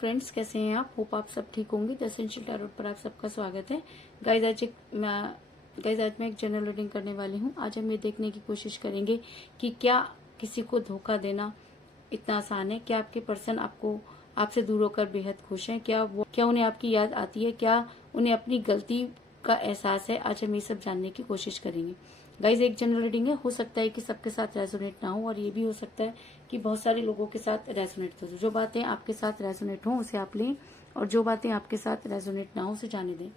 Friends, कैसे हैं आप? होप आप सब ठीक होंगे। द एसेंशियल टैरोट पर आप सबका स्वागत है। गाइज आज मैं एक जनरल रीडिंग करने वाली हूँ। आज हम ये देखने की कोशिश करेंगे कि क्या किसी को धोखा देना इतना आसान है? क्या आपके पर्सन आपसे दूर होकर बेहद खुश हैं? क्या उन्हें आपकी याद आती है? क्या उन्हें अपनी गलती का एहसास है? आज हम ये सब जानने की कोशिश करेंगे। गाइज एक जनरल रीडिंग है, हो सकता है कि सबके साथ रेजोनेट ना हो, और ये भी हो सकता है कि बहुत सारे लोगों के साथ रेजोनेट हो। जो बातें आपके साथ रेजोनेट हो उसे आप लें, और जो बातें आपके साथ रेजोनेट ना हो उसे जाने दें।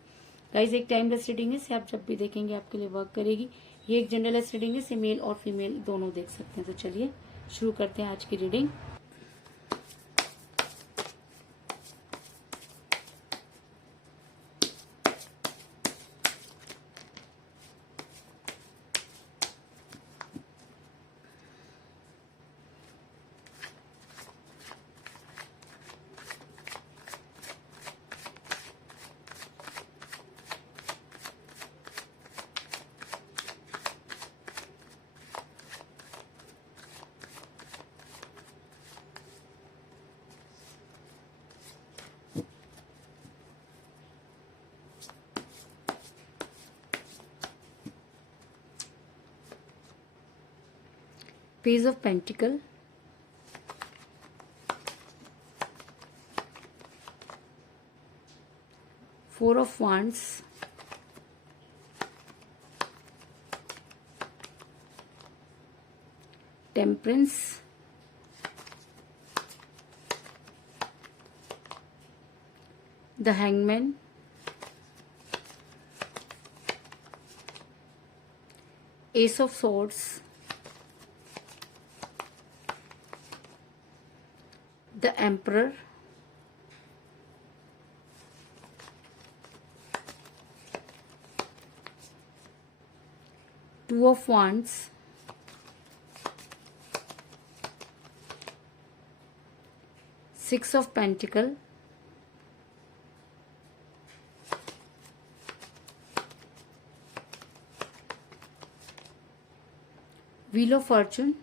गाइज एक टाइमलेस रीडिंग है, इसे आप जब भी देखेंगे आपके लिए वर्क करेगी। ये एक जनरलेस रीडिंग है, इसे मेल और फीमेल दोनों देख सकते हैं। तो चलिए शुरू करते हैं आज की reading. Page of Pentacle, Four of Wands, Temperance, the Hangman, Ace of Swords, the Emperor, Two of Wands, Six of Pentacle, Wheel of Fortune,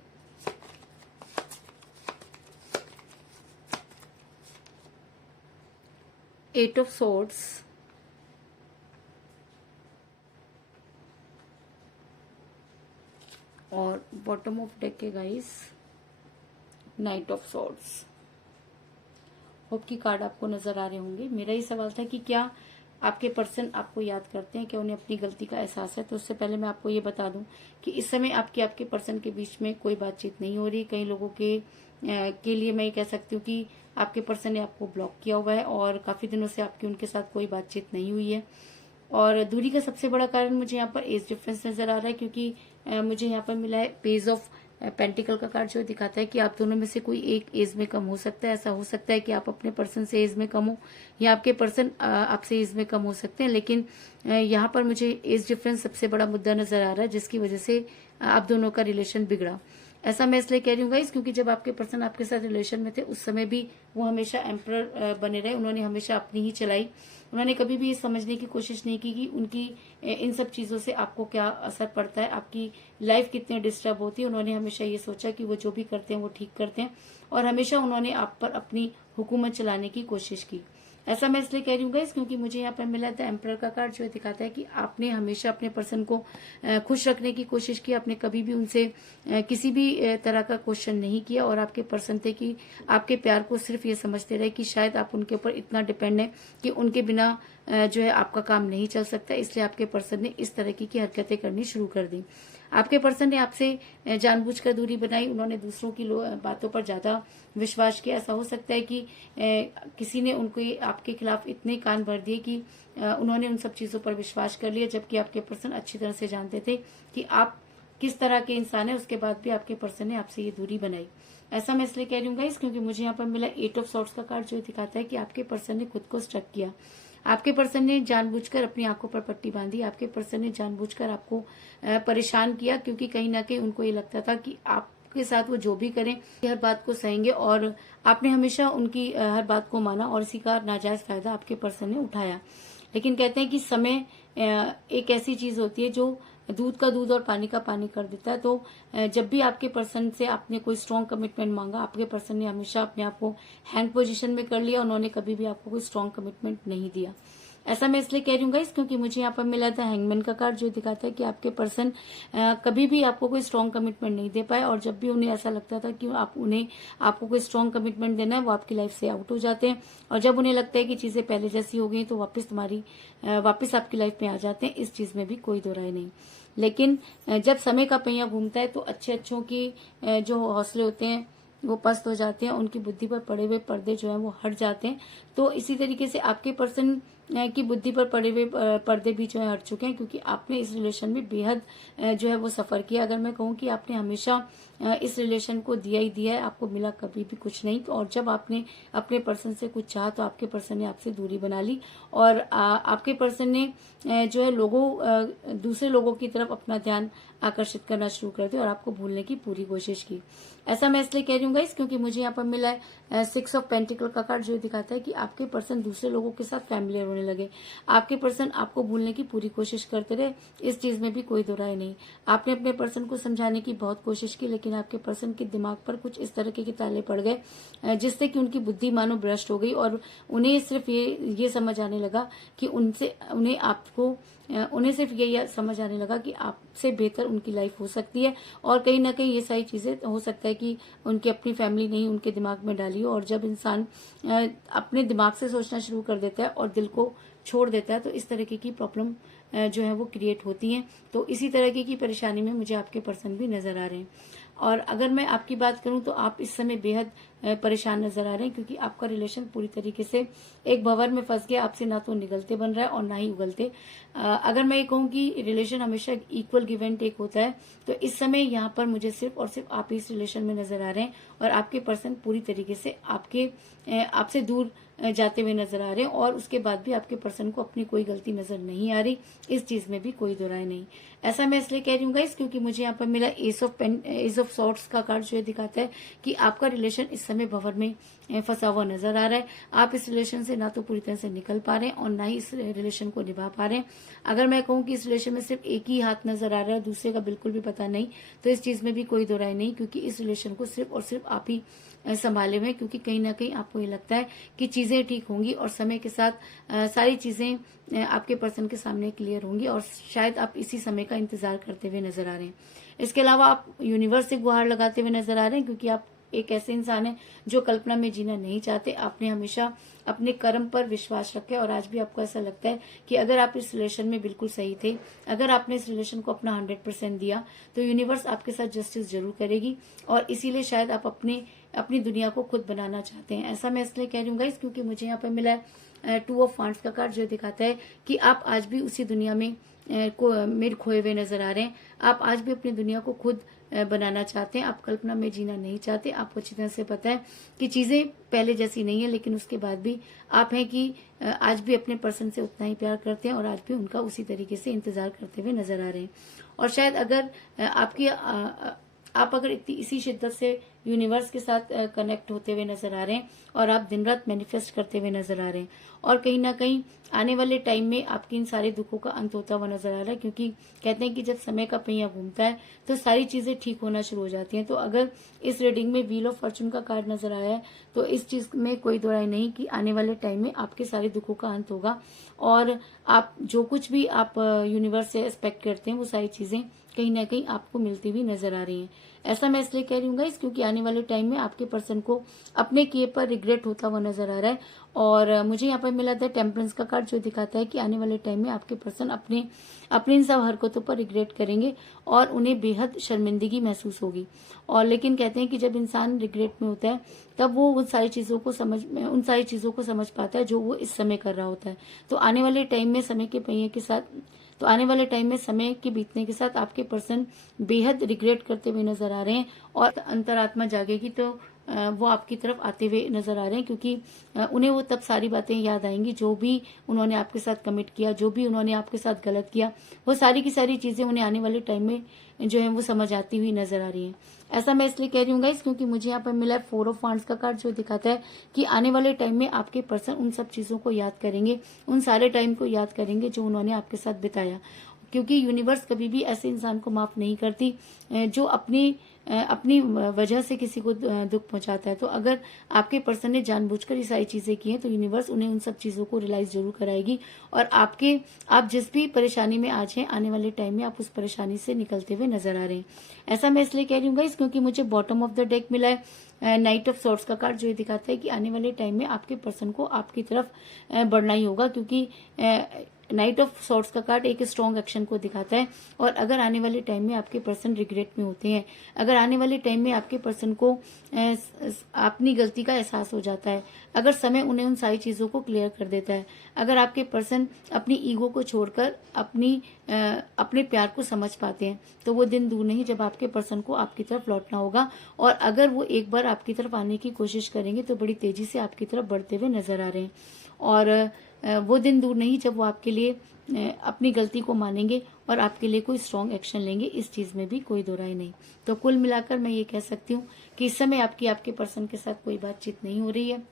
Eight of Swords, और बॉटम ऑफ डेक के guys night of swords. Hope की card आपको नजर आ रहे होंगे। मेरा ही सवाल था कि क्या आपके पर्सन आपको याद करते हैं, क्या उन्हें अपनी गलती का एहसास है? तो उससे पहले मैं आपको ये बता दूं कि इस समय आपके पर्सन के बीच में कोई बातचीत नहीं हो रही। कई लोगों के लिए मैं ये कह सकती हूँ कि आपके पर्सन ने आपको ब्लॉक किया हुआ है और काफी दिनों से आपकी उनके साथ कोई बातचीत नहीं हुई है। और दूरी का सबसे बड़ा कारण मुझे यहाँ पर एज डिफरेंस नजर आ रहा है, क्योंकि मुझे यहाँ पर मिला है पेज ऑफ पेंटिकल का कार्ड, जो दिखाता है कि आप दोनों में से कोई एक एज में कम हो सकता है। ऐसा हो सकता है कि आप अपने पर्सन से एज में कम हो, या आपके पर्सन आपसे एज में कम हो सकते हैं। लेकिन यहाँ पर मुझे एज डिफरेंस सबसे बड़ा मुद्दा नजर आ रहा है, जिसकी वजह से आप दोनों का रिलेशन बिगड़ा। ऐसा मैं इसलिए कह रही हूँ गाइस, क्योंकि जब आपके पर्सन आपके साथ रिलेशन में थे उस समय भी वो हमेशा एम्परर बने रहे। उन्होंने हमेशा अपनी ही चलाई। उन्होंने कभी भी ये समझने की कोशिश नहीं की कि उनकी इन सब चीजों से आपको क्या असर पड़ता है, आपकी लाइफ कितनी डिस्टर्ब होती है। उन्होंने हमेशा ये सोचा कि वो जो भी करते हैं वो ठीक करते हैं, और हमेशा उन्होंने आप पर अपनी हुकूमत चलाने की कोशिश की। ऐसा मैं इसलिए कह रही हूँ गाइस, क्योंकि मुझे यहाँ पर मिला था एम्परर का कार्ड, जो दिखाता है कि आपने हमेशा अपने पर्सन को खुश रखने की कोशिश की। आपने कभी भी उनसे किसी भी तरह का क्वेश्चन नहीं किया, और आपके पर्सन थे कि आपके प्यार को सिर्फ ये समझते रहे कि शायद आप उनके ऊपर इतना डिपेंड है कि उनके बिना जो है आपका काम नहीं चल सकता। इसलिए आपके पर्सन ने इस तरह की हरकतें करनी शुरू कर दी। आपके पर्सन ने आपसे जानबूझकर दूरी बनाई। उन्होंने दूसरों की बातों पर ज्यादा विश्वास किया। ऐसा हो सकता है कि किसी ने उनको आपके खिलाफ इतने कान भर दिए कि उन्होंने उन सब चीजों पर विश्वास कर लिया, जबकि आपके पर्सन अच्छी तरह से जानते थे कि आप किस तरह के इंसान है। उसके बाद भी आपके पर्सन ने आपसे ये दूरी बनाई। ऐसा मैं इसलिए कह रही हूँ गाइस, क्योंकि मुझे यहाँ पर मिला एट ऑफ सॉर्ड्स का कार्ड, जो दिखाता है कि आपके पर्सन ने खुद को स्ट्रक किया। आपके पर्सन ने जानबूझकर अपनी आंखों पर पट्टी बांधी। आपके पर्सन ने जानबूझकर आपको परेशान किया, क्योंकि कहीं ना कहीं उनको ये लगता था कि आपके साथ वो जो भी करें हर बात को सहेंगे, और आपने हमेशा उनकी हर बात को माना, और इसी का नाजायज फायदा आपके पर्सन ने उठाया। लेकिन कहते हैं कि समय एक ऐसी चीज होती है जो दूध का दूध और पानी का पानी कर देता है। तो जब भी आपके पर्सन से आपने कोई स्ट्रॉन्ग कमिटमेंट मांगा, आपके पर्सन ने हमेशा अपने आप को हैंग पोजीशन में कर लिया, उन्होंने कभी भी आपको कोई स्ट्रॉन्ग कमिटमेंट नहीं दिया। ऐसा मैं इसलिए कह रही हूँ गाइस क्योंकि मुझे यहाँ पर मिला था हैंगमैन का कार्ड, जो दिखाता है कि आपके पर्सन कभी भी आपको कोई स्ट्रॉन्ग कमिटमेंट नहीं दे पाए, और जब भी उन्हें ऐसा लगता था कि आपको कोई स्ट्रॉन्ग कमिटमेंट देना है, वो आपकी लाइफ से आउट हो जाते हैं। और जब उन्हें लगता है कि चीजें पहले जैसी हो गई तो वापस आपकी लाइफ में आ जाते हैं। इस चीज में भी कोई दो राय नहीं। लेकिन जब समय का पहिया घूमता है तो अच्छों की जो हौसले होते हैं वो पस्त हो जाते हैं, उनकी बुद्धि पर पड़े हुए पर्दे जो है वो हट जाते हैं। तो इसी तरीके से आपके पर्सन की बुद्धि पर पड़े हुए पर्दे भी जो है हट चुके हैं, क्योंकि आपने इस रिलेशन में बेहद जो है वो सफर किया। अगर मैं कहूँ कि आपने हमेशा इस रिलेशन को दिया ही दिया है, आपको मिला कभी भी कुछ नहीं। और जब आपने अपने पर्सन से कुछ चाहा तो आपके पर्सन ने आपसे दूरी बना ली, और आपके पर्सन ने जो है दूसरे लोगों की तरफ अपना ध्यान आकर्षित करना शुरू कर दिया और आपको भूलने की पूरी कोशिश की। ऐसा मैं इसलिए कह रही हूँ गाइस क्योंकि मुझे यहाँ पर मिला है 6 ऑफ पेंटिकल का कार्ड, जो दिखाता है कि आपके पर्सन दूसरे लोगों के साथ फैमिलियर होने लगे। आपके पर्सन आपको भूलने की पूरी कोशिश करते रहे, इस चीज में भी कोई दो राय नहीं। आपने अपने पर्सन को समझाने की बहुत कोशिश की, लेकिन आपके पर्सन के दिमाग पर कुछ इस तरह के ताले पड़ गए जिससे कि उनकी बुद्धि मानो भ्रष्ट हो गई, और उन्हें सिर्फ ये समझ आने लगा कि उन्हें सिर्फ ये समझ आने लगा कि आपसे बेहतर उनकी लाइफ हो सकती है। और कहीं ना कहीं ये सारी चीजें हो सकता है कि उनकी अपनी फैमिली नहीं उनके दिमाग में डाली हो, और जब इंसान अपने दिमाग से सोचना शुरू कर देता है और दिल को छोड़ देता है तो इस तरीके की प्रॉब्लम जो है वो क्रिएट होती है। तो इसी तरीके की परेशानी में मुझे आपके पर्सन भी नजर आ रहे हैं। और अगर मैं आपकी बात करूं तो आप इस समय बेहद परेशान नजर आ रहे हैं, क्योंकि आपका रिलेशन पूरी तरीके से एक भंवर में फंस गया। आपसे ना तो निगलते बन रहा है और ना ही उगलते। अगर मैं ये कहूँ कि रिलेशन हमेशा इक्वल गिव एंड टेक होता है, तो इस समय यहाँ पर मुझे सिर्फ और सिर्फ आप ही इस रिलेशन में नजर आ रहे हैं, और आपके पर्सन पूरी तरीके से आपसे दूर जाते हुए नजर आ रहे हैं। और उसके बाद भी आपके पर्सन को अपनी कोई गलती नजर नहीं आ रही, इस चीज में भी कोई दो राय नहीं। ऐसा मैं इसलिए कह रही हूँ गाइस क्योंकि मुझे यहाँ पर मिला एस ऑफ सॉर्ट्स का कार्ड, जो दिखाता है कि आपका रिलेशन इस समय भंवर में फंसा हुआ नजर आ रहा है। आप इस रिलेशन से ना तो पूरी तरह से निकल पा रहे हैं और ना ही इस रिलेशन को निभा पा रहे हैं। अगर मैं कहूँ कि इस रिलेशन में सिर्फ एक ही हाथ नजर आ रहा है, दूसरे का बिल्कुल भी पता नहीं, तो इस चीज में भी कोई दो राय नहीं, क्योंकि इस रिलेशन को सिर्फ और सिर्फ आप ही संभाले हुए, क्योंकि कहीं ना कहीं आपको ये लगता है कि चीजें ठीक होंगी और समय के साथ सारी चीजें आपके पर्सन के सामने क्लियर होंगी, और शायद आप इसी समय का इंतजार करते हुए नजर आ रहे हैं। इसके अलावा आप यूनिवर्स से गुहार लगाते हुए नजर आ रहे हैं, क्योंकि आप एक ऐसे इंसान है जो कल्पना में जीना नहीं चाहते। आपने हमेशा अपने कर्म पर विश्वास रखा है, और आज भी आपको ऐसा लगता है कि अगर आप इस रिलेशन में बिल्कुल सही थे, अगर आपने इस रिलेशन को अपना 100% दिया, तो यूनिवर्स आपके साथ जस्टिस जरूर करेगी, और इसीलिए शायद आप अपनी दुनिया को खुद बनाना चाहते हैं। ऐसा मैं इसलिए कह रही हूँ गाइस क्योंकि मुझे यहाँ पर मिला है 2 ऑफ वांड्स का कार्ड, जो दिखाता है कि आप आज भी उसी दुनिया में खोए हुए नजर आ रहे हैं। आप आज भी अपनी दुनिया को खुद बनाना चाहते हैं, आप कल्पना में जीना नहीं चाहते। आपको अच्छी तरह से पता है कि चीजें पहले जैसी नहीं है, लेकिन उसके बाद भी आप हैं कि आज भी अपने पर्सन से उतना ही प्यार करते हैं, और आज भी उनका उसी तरीके से इंतजार करते हुए नजर आ रहे हैं। और शायद अगर आप अगर इसी शिद्दत से यूनिवर्स के साथ कनेक्ट होते हुए नजर आ रहे हैं, और आप दिन रात मैनिफेस्ट करते हुए नजर आ रहे हैं, और कहीं ना कहीं आने वाले टाइम में आपके इन सारे दुखों का अंत होता हुआ नजर आ रहा है, क्योंकि कहते हैं कि जब समय का पहिया घूमता है तो सारी चीजें ठीक होना शुरू हो जाती हैं। तो अगर इस रीडिंग में व्हील ऑफ फॉर्चून का कार्ड नजर आया है, तो इस चीज में कोई दो राय नहीं कि आने वाले टाइम में आपके सारे दुखों का अंत होगा, और आप जो कुछ भी आप यूनिवर्स से एक्सपेक्ट करते हैं वो सारी चीजें कहीं ना कहीं आपको मिलती हुई नजर आ रही हैं। ऐसा मैं इसलिए कह रही हूँ गाइस क्योंकि आने वाले टाइम में आपके पर्सन को अपने किए पर रिग्रेट होता हुआ नजर आ रहा है। और मुझे यहाँ पर मिला था टेम्परेंस का कार्ड, जो दिखाता है कि आने वाले टाइम में आपके पर्सन अपने इन सब हरकतों पर रिग्रेट करेंगे और उन्हें बेहद शर्मिंदगी महसूस होगी। और लेकिन कहते हैं कि जब इंसान रिग्रेट में होता है तब वो उन सारी चीजों को समझ पाता है जो वो इस समय कर रहा होता है। तो आने वाले टाइम में समय के बीतने के साथ आपके पर्सन बेहद रिग्रेट करते हुए नजर आ रहे हैं, और अंतरात्मा जागेगी तो वो आपकी तरफ आते हुए नजर आ रहे हैं, क्योंकि उन्हें वो तब सारी बातें याद आएंगी जो भी उन्होंने आपके साथ कमिट किया, जो भी उन्होंने आपके साथ गलत किया, वो सारी की सारी चीजें उन्हें आने वाले टाइम में जो है वो समझ आती हुई नजर आ रही है। ऐसा मैं इसलिए कह रही हूँ गाइस क्योंकि मुझे यहाँ पर मिला है 4 ऑफ वांड्स का कार्ड, जो दिखाता है कि आने वाले टाइम में आपके पर्सन उन सब चीजों को याद करेंगे, उन सारे टाइम को याद करेंगे जो उन्होंने आपके साथ बिताया। क्योंकि यूनिवर्स कभी भी ऐसे इंसान को माफ नहीं करती जो अपनी वजह से किसी को दुख पहुंचाता है। तो अगर आपके पर्सन ने जानबूझकर ये सारी चीजें की हैं तो यूनिवर्स उन्हें उन सब चीजों को रियलाइज जरूर कराएगी, और आप जिस भी परेशानी में आज हैं, आने वाले टाइम में आप उस परेशानी से निकलते हुए नजर आ रहे हैं। ऐसा मैं इसलिए कह रही हूँ गाइस क्योंकि मुझे बॉटम ऑफ द डेक मिला है नाइट ऑफ सॉर्ड्स का कार्ड, जो ये दिखाता है कि आने वाले टाइम में आपके पर्सन को आपकी तरफ बढ़ना ही होगा, क्योंकि नाइट ऑफ सॉर्ड्स का कार्ड एक स्ट्रॉन्ग एक्शन को दिखाता है। और अगर आने वाले टाइम में आपके पर्सन रिग्रेट में होते हैं, अगर आने वाले टाइम में आपके पर्सन को अपनी गलती का एहसास हो जाता है, अगर समय उन्हें उन सारी चीजों को क्लियर कर देता है, अगर आपके पर्सन अपनी ईगो को छोड़कर अपने प्यार को समझ पाते हैं, तो वो दिन दूर नहीं जब आपके पर्सन को आपकी तरफ लौटना होगा। और अगर वो एक बार आपकी तरफ आने की कोशिश करेंगे तो बड़ी तेजी से आपकी तरफ बढ़ते हुए नजर आ रहे हैं। और वो दिन दूर नहीं जब वो आपके लिए अपनी गलती को मानेंगे और आपके लिए कोई स्ट्रॉन्ग एक्शन लेंगे, इस चीज में भी कोई दो राय नहीं। तो कुल मिलाकर मैं ये कह सकती हूँ कि इस समय आपके पर्सन के साथ कोई बातचीत नहीं हो रही है।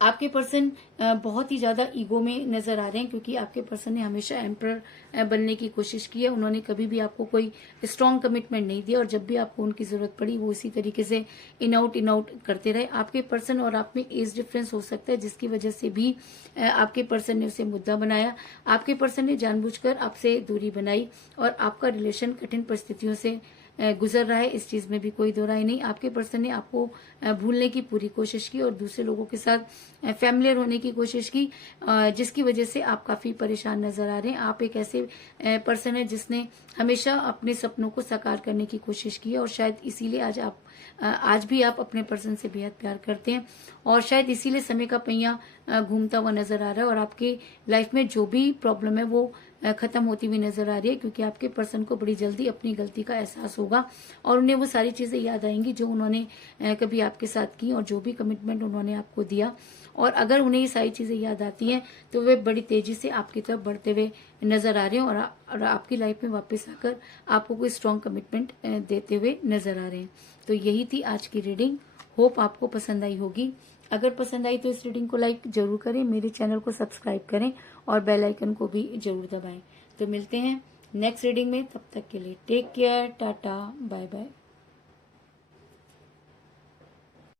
आपके पर्सन बहुत ही ज्यादा ईगो में नजर आ रहे हैं, क्योंकि आपके पर्सन ने हमेशा एम्परर बनने की कोशिश की है। उन्होंने कभी भी आपको कोई स्ट्रांग कमिटमेंट नहीं दिया, और जब भी आपको उनकी जरूरत पड़ी वो इसी तरीके से इन आउट करते रहे। आपके पर्सन और आप में एज डिफरेंस हो सकता है, जिसकी वजह से भी आपके पर्सन ने उसे मुद्दा बनाया। आपके पर्सन ने जानबूझकर आपसे दूरी बनाई और आपका रिलेशन कठिन परिस्थितियों से गुजर रहा है, इस चीज में भी कोई दो राय नहीं। आपके पर्सन ने आपको भूलने की पूरी कोशिश की और दूसरे लोगों के साथ फैमिलियर होने की कोशिश की, जिसकी वजह से आप काफी परेशान नजर आ रहे हैं। आप एक ऐसे पर्सन है जिसने हमेशा अपने सपनों को साकार करने की कोशिश की है, और शायद इसीलिए आज भी आप अपने पर्सन से बेहद प्यार करते हैं, और शायद इसीलिए समय का पहिया घूमता हुआ नजर आ रहा है और आपकी लाइफ में जो भी प्रॉब्लम है वो खत्म होती हुई नजर आ रही है, क्योंकि आपके पर्सन को बड़ी जल्दी अपनी गलती का एहसास होगा और उन्हें वो सारी चीजें याद आएंगी जो उन्होंने कभी आपके साथ की और जो भी कमिटमेंट उन्होंने आपको दिया। और अगर उन्हें ये सारी चीजें याद आती हैं तो वे बड़ी तेजी से आपकी तरफ बढ़ते हुए नजर आ रहे हैं और आपकी लाइफ में वापस आकर आपको कोई स्ट्रॉन्ग कमिटमेंट देते हुए नजर आ रहे हैं। तो यही थी आज की रीडिंग। होप आपको पसंद आई होगी। अगर पसंद आई तो इस रीडिंग को लाइक जरूर करें, मेरे चैनल को सब्सक्राइब करें और बेल आइकन को भी जरूर दबाएं। तो मिलते हैं नेक्स्ट रीडिंग में, तब तक के लिए take care, tata, bye bye.